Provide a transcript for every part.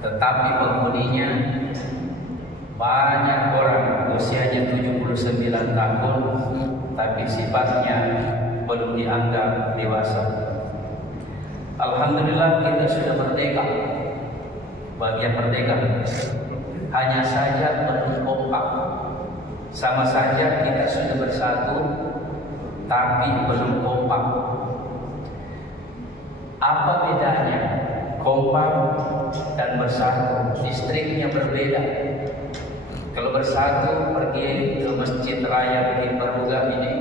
tetapi penghuninya banyak orang usianya 79 tahun, tapi sifatnya belum dianggap dewasa. Alhamdulillah kita sudah merdeka. Bagian merdeka, hanya saja belum kompak. Sama saja kita sudah bersatu, tapi belum kompak. Apa bedanya kompak dan bersatu? Listriknya berbeda. Kalau bersatu pergi ke masjid raya Bukit Baruga ini,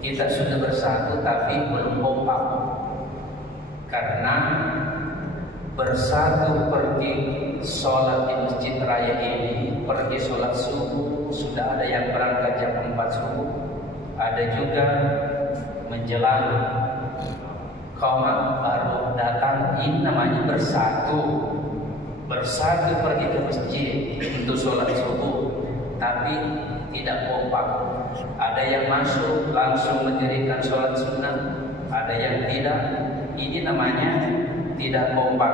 kita sudah bersatu tapi belum kompak. Karena bersatu pergi sholat di masjid raya ini, pergi sholat subuh, sudah ada yang berangkat jam 4 subuh, ada juga menjelang qamat baru datang. Ini namanya bersatu. Bersatu pergi ke masjid untuk sholat subuh, tapi tidak kompak. Ada yang masuk langsung mendirikan sholat sunnah, ada yang tidak. Ini namanya tidak kompak.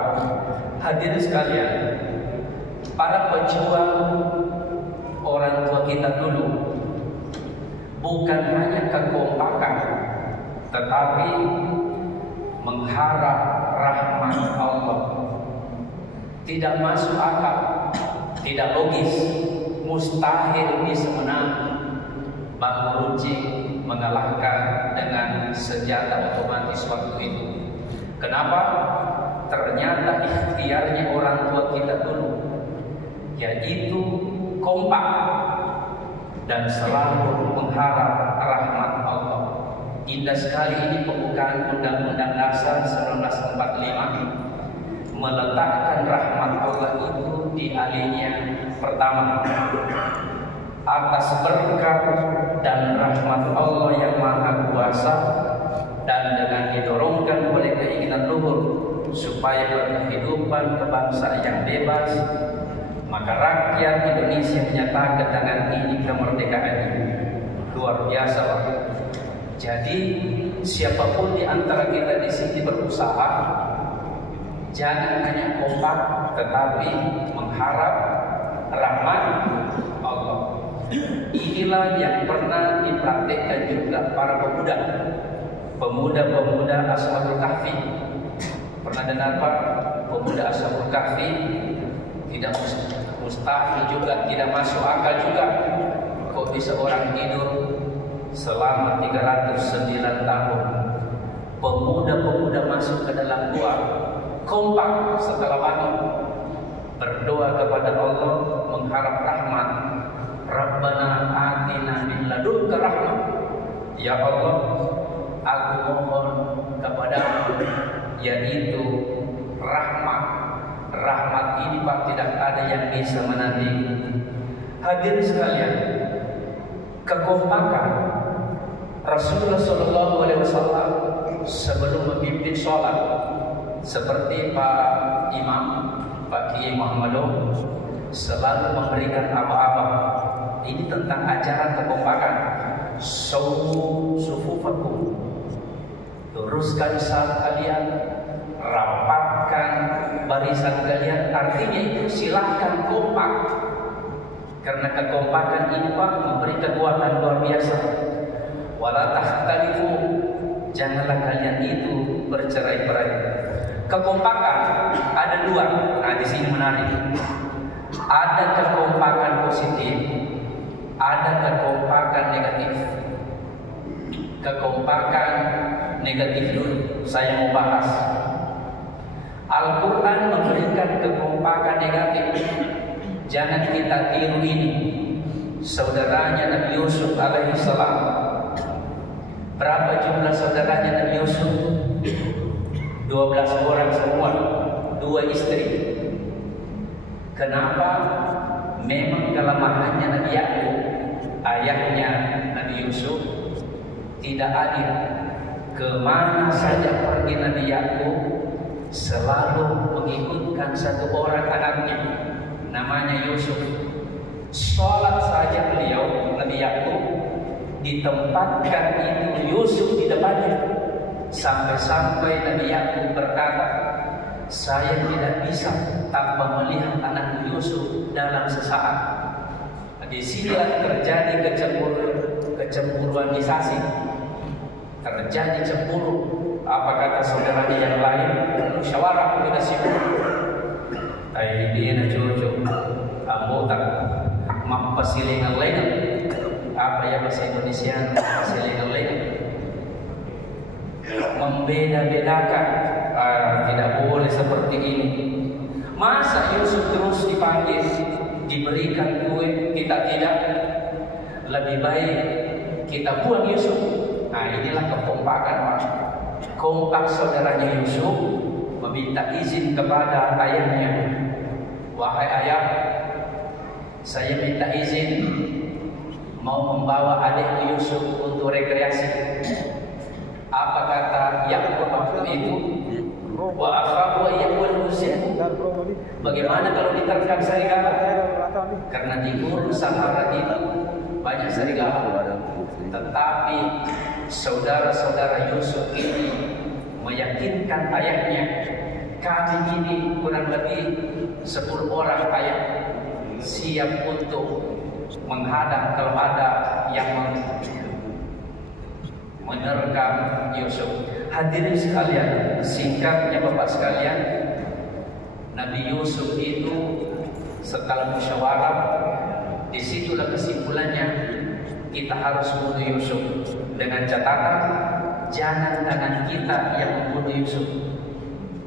Hadirin sekalian, para pejuang orang tua kita dulu bukan hanya kekompakan, tetapi mengharap rahmat Allah. Tidak masuk akal, tidak logis, mustahil bisa menang. Bang Runcing mengalahkan dengan senjata otomatis waktu itu. Kenapa? Ternyata ikhtiarnya orang tua kita dulu, yaitu kompak dan selalu mengharap rahmat Allah. Indah sekali ini pembukaan Undang-Undang Dasar 1945, meletakkan rahmat Allah itu di alinea pertama. Atas berkat dan rahmat Allah yang Maha Kuasa, dan dengan didorongkan oleh keinginan luhur supaya berkehidupan kebangsaan yang bebas, maka rakyat Indonesia menyatakan dengan ini kemerdekaannya. Luar biasa, Pak. Jadi siapapun di antara kita di sini berusaha, jangan hanya kompak, tetapi mengharap rahmat Allah. Inilah yang pernah dipraktikkan juga para pemuda Ashabul Kahfi. Pernah dengar Pak? Pemuda Ashabul Kahfi tidak mustahil juga, tidak masuk akal juga. Kok bisa orang tidur selama 309 tahun? Pemuda-pemuda masuk ke dalam gua, kompak setelah bangun, berdoa kepada Allah, mengharap rahmat. Rabbana atina min ladunka rahmah. Ya Allah, aku mohon kepadamu, yaitu rahmat. Rahmat ini Pak tidak ada yang bisa menandingi. Hadirin sekalian, kekompakan Rasulullah SAW sebelum memimpin sholat, seperti Pak Imam, Pak Kiai Muhammadun, selalu memberikan aba-aba. Ini tentang ajaran kekompakan. Sufufakum, luruskan saf kalian, rapatkan barisan kalian. Artinya itu silahkan kompak, karena kekompakan ini Pak memberi kekuatan luar biasa. Wala takhtalifu, janganlah kalian itu bercerai-berai. Kekompakan ada dua. Nah, di sini menarik. Ada kekompakan positif, ada kekompakan negatif. Kekompakan negatif dulu saya mau bahas. Al-Quran memberikan kekompakan negatif. Jangan kita tiru ini. Saudaranya Nabi Yusuf alaihissalam. Berapa jumlah saudaranya Nabi Yusuf? 12 orang semua, 2 istri. Kenapa? Memang kelemahannya Nabi Yakub, ayahnya Nabi Yusuf, tidak adil. Kemana saja pergi Nabi Yakub, selalu mengikutkan satu orang anaknya, namanya Yusuf. Sholat saja beliau, Nabi Yakub, ditempatkan itu Yusuf di depannya. Sampai-sampai Nabi Yakub berkata, saya tidak bisa tanpa melihat anak Yusuf dalam sesaat. Di sinilah terjadi kecemburuanisasi, terjadi cemburu. Apa kata saudaranya yang lain? Musyawarah komunikasi. Aidina cucu, anggota, mampasilingan lain. Apa ya bahasa Indonesia? Mampasilingan lain. Membeda-bedakan. Tidak boleh seperti ini. Masa Yusuf terus dipanggil, diberikan kue, kita tidak? Lebih baik kita buang Yusuf. Nah, inilah kekompakan, Pak. Kompak saudaranya Yusuf meminta izin kepada ayahnya. Wahai ayah, saya minta izin mau membawa adik Yusuf untuk rekreasi. Apa kata Yakub waktu itu? Wa akhafu ayyakul musyrik. Bagaimana kalau diterkam serigala? Karena di Gurun Sahara itu banyak serigala. Tetapi saudara-saudara Yusuf ini meyakinkan ayahnya, kami ini kurang lebih 10 orang ayah, siap untuk menghadang kalau ada yang menerkam Yusuf. Hadirin sekalian, singkatnya Bapak sekalian, Nabi Yusuf itu setelah musyawarah, disitulah kesimpulannya, kita harus bunuh Yusuf. Dengan catatan, jangan tangan kita yang membunuh Yusuf,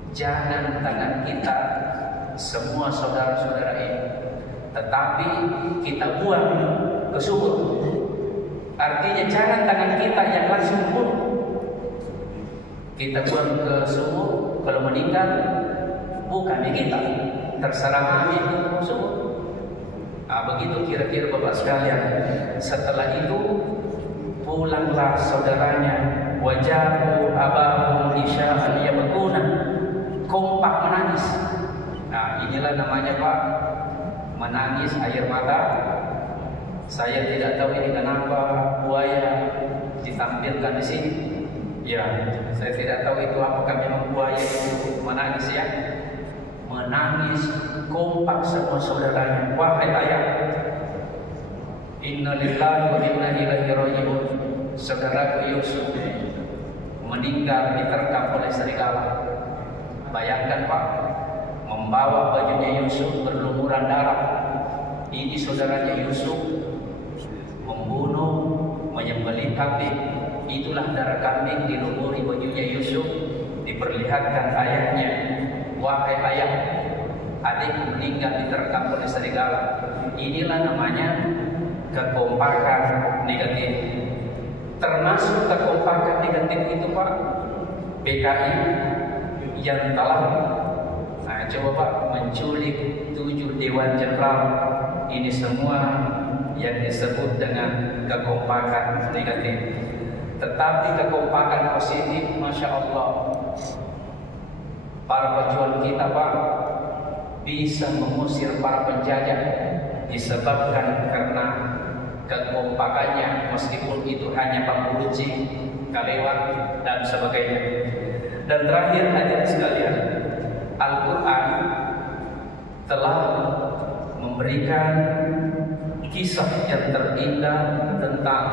jangan tangan kita, semua saudara-saudara ini, tetapi kita buang ke sumur. Artinya jangan tangan kita yang langsung membunuh, kita buang ke sumur. Kalau meninggal bukan kita, terserah kami ke sumur. Nah, begitu kira-kira Bapak sekalian. Setelah itu pulanglah saudaranya, wajahu abahum isya'an yabkuna, kompak menangis. Nah, inilah namanya Pak, menangis air mata. Saya tidak tahu ini kenapa buaya ditampilkan di sini. Ya, saya tidak tahu itu apakah memang buaya itu menangis ya. Menangis kompak semua saudaranya. Wahai ayah, inna lillahi wa inna ilaihi raji'un. Saudaraku Yusuf meninggal diterkam oleh serigala. Bayangkan Pak, membawa bajunya Yusuf berlumuran darah. Ini saudaranya Yusuf membunuh, menyembelih kambing. Itulah darah kambing dilumuri bajunya Yusuf, diperlihatkan ayahnya. Wahai ayah, adikku meninggal diterkam oleh serigala. Inilah namanya kekompakan negatif. Termasuk kekompakan negatif itu Pak, PKI yang telah coba Pak menculik 7 Dewan Jenderal. Ini semua yang disebut dengan kekompakan negatif. Tetapi kekompakan positif, Masya Allah, para pejuang kita Pak bisa mengusir para penjajah disebabkan karena kekompakannya, meskipun itu hanya pembuncing, kalewat dan sebagainya. Dan terakhir hadirin sekalian, Al-Quran telah memberikan kisah yang terindah tentang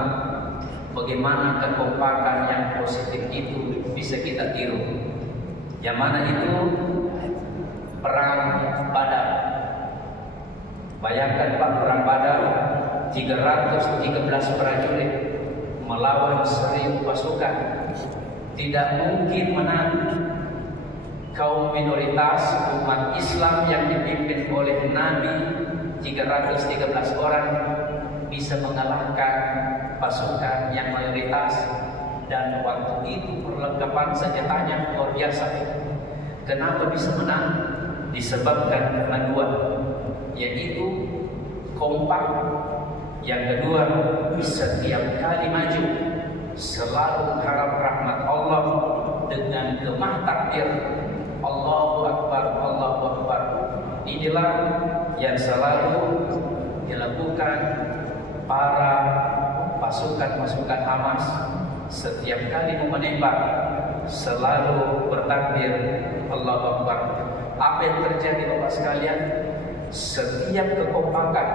bagaimana kekompakan yang positif itu bisa kita tiru. Yang mana itu perang Badar. Bayangkan Pak, perang Badar 313 prajurit melawan 1000 pasukan. Tidak mungkin menang. Kaum minoritas umat Islam yang dipimpin oleh Nabi 313 orang bisa mengalahkan pasukan yang mayoritas, dan waktu itu perlengkapan senjatanya luar biasa. Kenapa bisa menang? Disebabkan karena dua, yaitu kompak. Yang kedua, setiap kali maju selalu harap rahmat Allah dengan gemah takbir, Allahu Akbar, Allahu Akbar. Inilah yang selalu dilakukan para pasukan-pasukan Hamas. Setiap kali mau menembak selalu bertakbir Allahu Akbar. Apa yang terjadi Bapak sekalian? Setiap kekompakan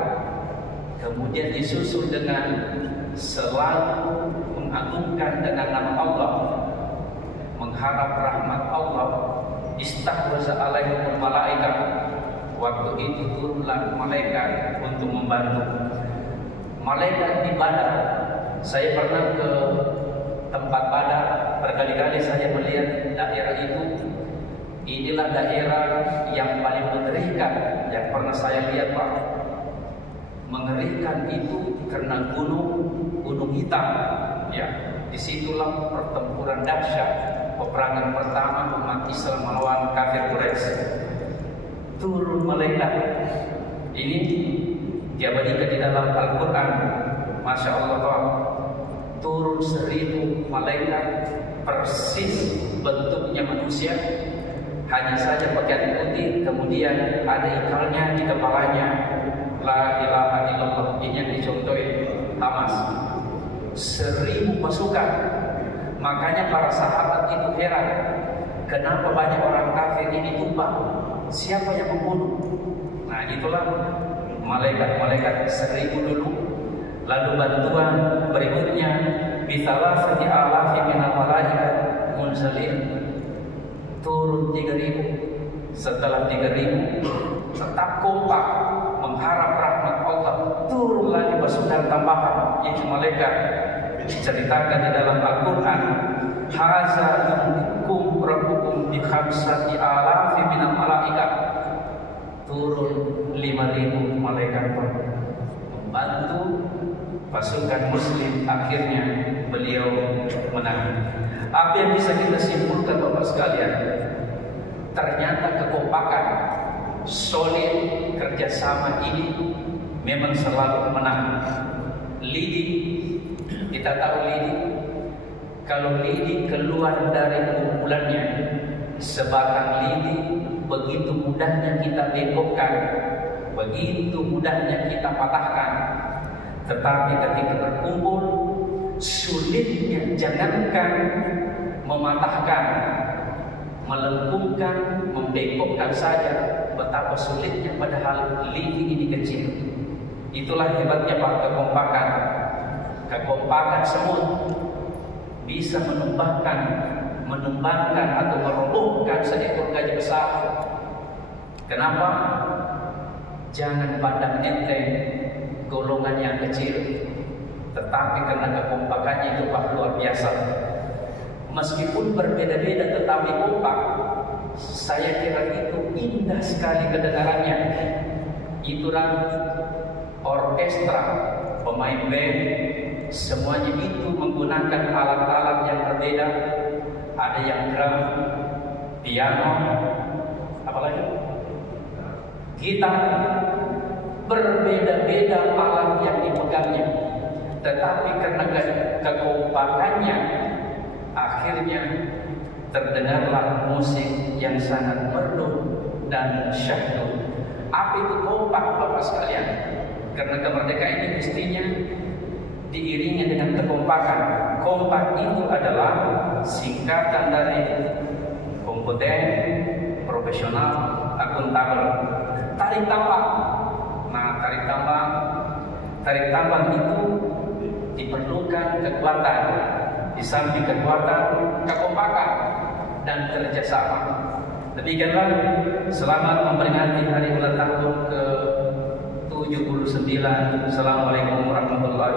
kemudian disusul dengan selalu mengagungkan dengan nama Allah, mengharap rahmat Allah. Istahwaza alaihimul malaikat. Waktu itu turunlah malaikat untuk membantu. Malaikat di Badar. Saya pernah ke tempat Badar, berkali-kali saya melihat daerah itu. Inilah daerah yang paling mengerikan yang pernah saya lihat, Pak. Mengerikan itu karena gunung hitam. Ya, disitulah pertempuran dahsyat. Peperangan pertama umat Islam melawan kafir Quraisy. Turun malaikat. Ini diabadikan di dalam Al-Quran. Masya Allah, Pak. Turun 1000 malaikat persis bentuknya manusia, hanya saja pakaian putih, kemudian ada ikalnya di kepalanya. La ilaha illallah. Ini yang dicontohin Hamas. 1000 pasukan. Makanya para sahabat itu heran, kenapa banyak orang kafir ini tumbang? Siapa yang membunuh? Nah, itulah malaikat-malaikat 1000 dulu. Lalu bantuan berikutnya bisalasati alafi minal malaikat munzalin, turun 3000. Setelah 3000 tetap kompak mengharap rahmat Allah, turun lagi pasukan tambahan yaitu malaikat. Diceritakan di dalam Al-Quran, haza yumdikum rabbukum bi khamsati alafi minal malaikat. Turun 5000 malaikat membantu pasukan muslim. Akhirnya beliau menang. Apa yang bisa kita simpulkan Bapak sekalian? Ternyata kekompakan solid kerjasama ini memang selalu menang. Lidi, kita tahu lidi, kalau lidi keluar dari kumpulannya, sebatang lidi begitu mudahnya kita bekokkan, begitu mudahnya kita patahkan. Tetapi ketika berkumpul, sulitnya jangankan mematahkan, melengkungkan, membekokkan saja, betapa sulitnya padahal lidi ini kecil. Itulah hebatnya Pak, kekompakan. Kekompakan semut bisa menumbangkan atau merobohkan seekor gajah besar. Kenapa? Jangan pandang enteng golongan yang kecil, tetapi karena kekompakannya itu Pak luar biasa. Meskipun berbeda-beda tetapi kompak, saya kira itu indah sekali kedengarannya. Itulah orkestra, pemain band, semuanya itu menggunakan alat-alat yang berbeda. Ada yang drum, piano, apalagi gitar. Berbeda-beda alat yang dipegangnya, tetapi karena kekompakannya, akhirnya terdengarlah musik yang sangat merdu dan syahdu. Apa itu kompak Bapak sekalian? Karena kemerdekaan ini mestinya diiringi dengan kekompakan. Kompak itu adalah singkatan dari kompeten, profesional, akuntabel. Tarik tambang. Nah, tarik tambang itu diperlukan kekuatan. Di samping kekuatan, kekompakan dan kerjasama. Demikianlah, selamat memperingati hari ulang tahun ke-79. Assalamualaikum warahmatullahi